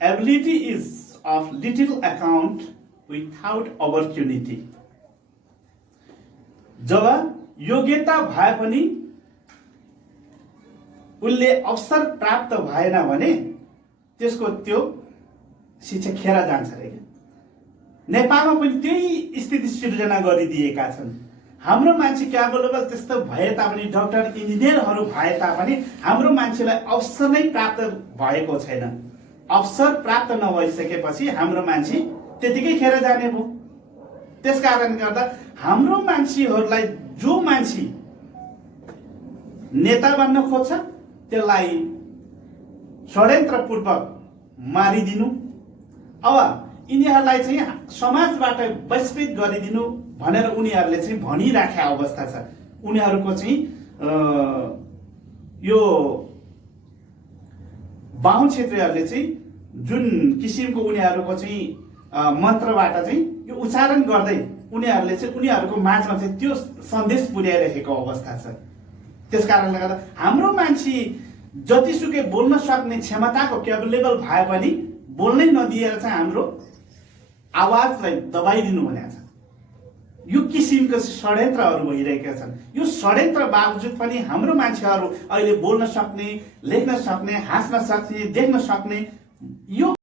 Ability is of little account without opportunity. जब योग्यता भए पनि उसले अवसर प्राप्त भएन भने त्यसको त्यो शिक्षा खेर जान्छ रे। नेपालमा पनि त्यही स्थिति सिर्जना गरिदिएका छन्। हाम्रो मान्छे क्यापेबल त्यस्तो भए तापनि डाक्टर इन्जिनियरहरू भए तापनि हाम्रो मान्छेलाई अवसर नै प्राप्त भएको छैन। अवसर प्राप्त नभइसकेपछि हाम्रो मान्छे त्यतिकै खेर जाने भयो। त्यसकारण गर्दा हाम्रो मान्छेहरूलाई जो मान्छे नेता बन्न खोज्छ त्यसलाई षड्यन्त्रपूर्वक मारिदिनु, अब यिनीहरूलाई चाहिँ समाजबाट बहिष्कृत गरिदिनु भनेर उनीहरूले चाहिँ भनिराखेको अवस्था छ। उनीहरूको चाहिँ यो बाहुन क्षेत्रीहरूले चाहिँ जुन किसिमको उनीहरूको चाहिँ मन्त्रबाट चाहिँ यो उच्चारण गर्दै उनीहरूले चाहिँ उनीहरूको माझमा चाहिँ त्यो सन्देश पुर्याइरहेको अवस्था छ। त्यसकारणले गर्दा हाम्रो मान्छे जतिसुकै बोल्न सक्ने क्षमताको क्यापेबल भए पनि बोल्नै नदिएर चाहिँ हाम्रो आवाजलाई दबाइदिनु भनेको छ। यो किसिमको षड्यन्त्रहरू भइरहेका छन्। यो षड्यन्त्र बावजुद पनि हाम्रो मान्छेहरू अहिले बोल्न सक्ने, लेख्न सक्ने, हाँस्न सक्ने, देख्न सक्ने यो